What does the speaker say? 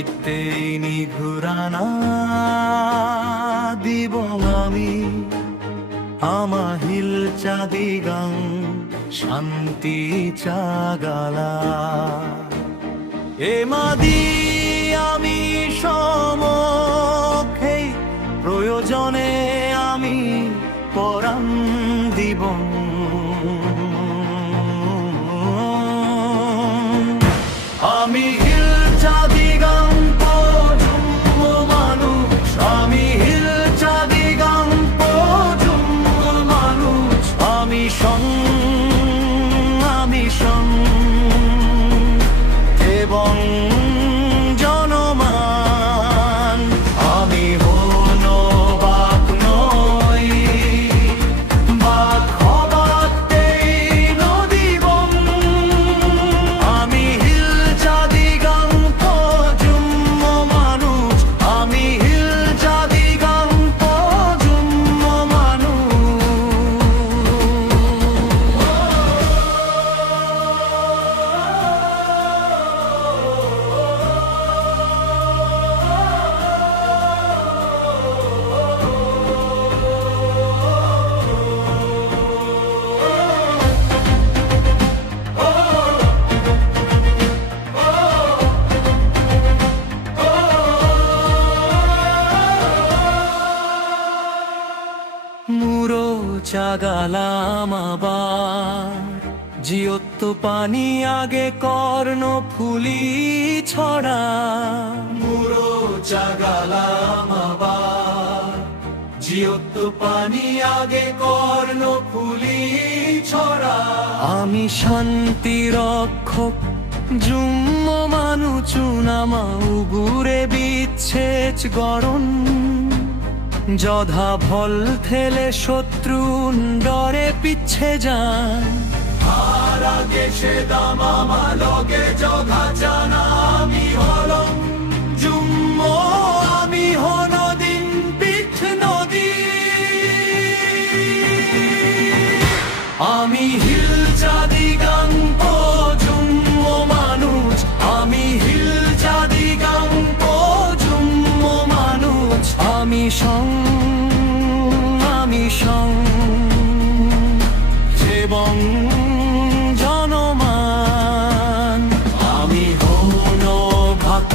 ইত্তেইনি ঘুরানা দিব আমি আমাহিল চাদিগাং শান্তি চাগালা এমাদি আমি সমক্ষে প্রয়োজনে আমি পরাণ দিব আমি হিল চাদিগাং পজুম্ম মানুষ আমি হিল চাদিগাং পজুম্ম মানুষ আমি সং এবং জনমান আমি হনো বাক নই বাক হবাতেই নদীবন আমি হিল চাদিগাং পজুম্ম মানুষ আমি হিল চাদিগাং পজুম্ম মানুষ মুরো চাগালাম আবার জিয়ত পানি আগে কর্ণ ফুলি ছড়া মুরো চাগালাম আবার জিয়ত পানি আগে কর্ণ ফুলি ছড়া আমি শান্তি রক্ষক জুম্ম মানু চুনামা উগুরে বিচ্ছেচ গরণ যধা ভল থেলে শত্রুন ডরে পিছে যান আর আগে সে দামামা লগে যধা জানা আমি হলম জুম্ম আমি হনদিন পিঠ নদী আমি হিল চাদিগাং পজুম্ম মানুষ আমি হিল চাদিগাং পজুম্ম মানুষ আমি সং এবং জনমান আমি হনো ভাক